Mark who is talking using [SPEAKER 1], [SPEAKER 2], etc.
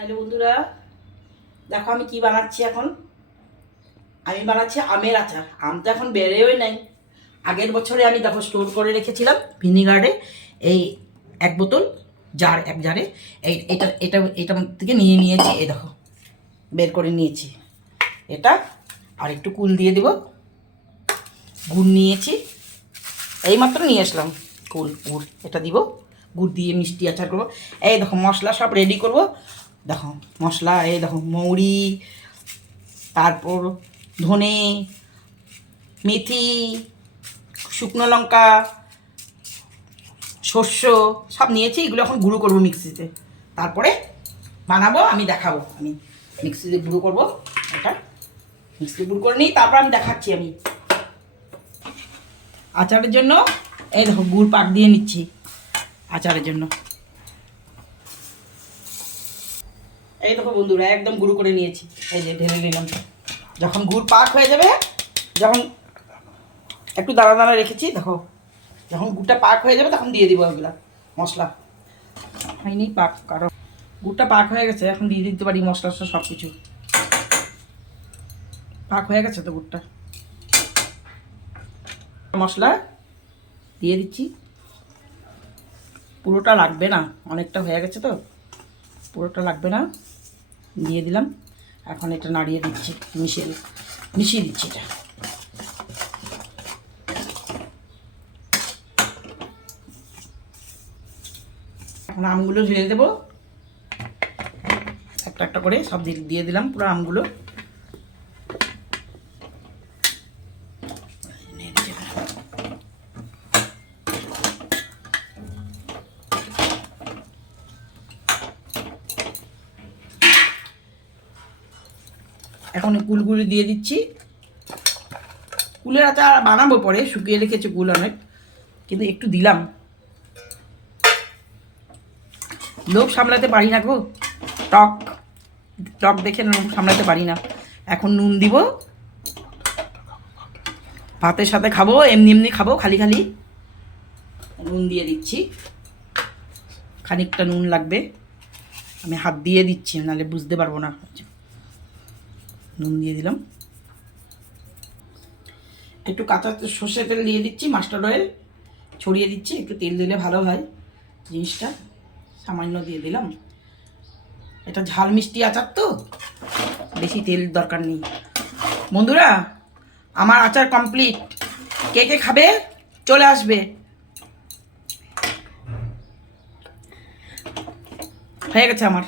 [SPEAKER 1] Hello বন্ধুরা, দেখো আমি কি বানাচ্ছি এখন? আমি বানাচ্ছি আমের আচার। আম তো এখন বেড়েওই নাই। আগের বছরে আমি দেখো স্টোর করে রেখেছিলাম ভিনিগারে, এই এক বোতল জার, এক জারে। এই এটা এটা এটা থেকে নিয়ে নিয়েছি, এই দেখো, বের করে নিয়েছি। এটা আর একটু কুল দিয়ে দিব। গুড় নিয়েছি। এইমাত্র নিয়ে আসলাম কুল, গুড়। এটা দিব, গুড় দিয়ে মিষ্টি আচার করব। এই দেখো মশলা সব রেডি করব। দেখো, মশলা, এই দেখো, মৌরি, তারপর ধনে, মেথি, শুকনো লঙ্কা শস্য সব নিয়েছি, এগুলো এখন গুঁড়ো করব মিক্সিতে। তারপরে বানাবো, আমি দেখাবো। আমি মিক্সিতে গুঁড়ো করব, এটা মিক্সিতে গুঁড়ো করে নিই, তারপর আমি দেখাচ্ছি আমি। আচারের জন্য, এই দেখো, গুড় পাক দিয়ে নিচ্ছি আচারের জন্য। এই দেখো বন্ধুরা, একদম গুঁড়ো করে নিয়েছি। এই যে ঢেলে নিলাম। যখন গুড় পাক হয়ে যাবে, যখন একটু দানা দানা রেখেছি, দেখো, যখন গুড়টা পাক হয়ে যাবে, তখন দিয়ে দিব ওগুলা মশলা। হয়নি, পাক কারও। গুড়টা পাক হয়ে গেছে, এখন দিয়ে দিতে পারি মশলা সব কিছু পাক হয়ে গেছে তো গুড়টা। মশলা দিয়ে দিচ্ছি। পুরোটা লাগবে না, অনেকটা হয়ে গেছে তো। পুরোটা লাগবে না। দিয়ে দিলাম। এখন এটা নাড়িয়ে দিচ্ছি। মিশিয়ে মিশিয়ে দিচ্ছি এটা। এখন আমগুলো ঝেড়ে দেবো। একটা একটা করে সব দিয়ে দিলাম পুরো আমগুলো। এখন কুলগুলি দিয়ে দিচ্ছি। কুলের আচার বানাবো পরে, শুকিয়ে রেখেছে কুল অনেক, কিন্তু একটু দিলাম। লোভ সামলাতে পারি না গো। টক টক দেখে লোভ সামলাতে পারি না। এখন নুন দিব। ভাতের সাথে খাব, এমনি এমনি খাব, খালি খালি। নুন দিয়ে দিচ্ছি। খানিকটা নুন লাগবে। আমি হাত দিয়ে দিচ্ছি, নাহলে বুঝতে পারব না। নুন দিয়ে দিলাম। একটু কাঁচা সর্ষে তেল দিয়ে দিচ্ছি মাস্টার্ড অয়েল ছড়িয়ে দিচ্ছি, একটু তেল দিলে ভালো হয় জিনিসটা। সামান্য দিয়ে দিলাম। এটা ঝাল মিষ্টি আচার তো, বেশি তেল দরকার নেই। বন্ধুরা, আমার আচার কমপ্লিট কে কে খাবে? চলে আসবে। হয়ে গেছে আমার।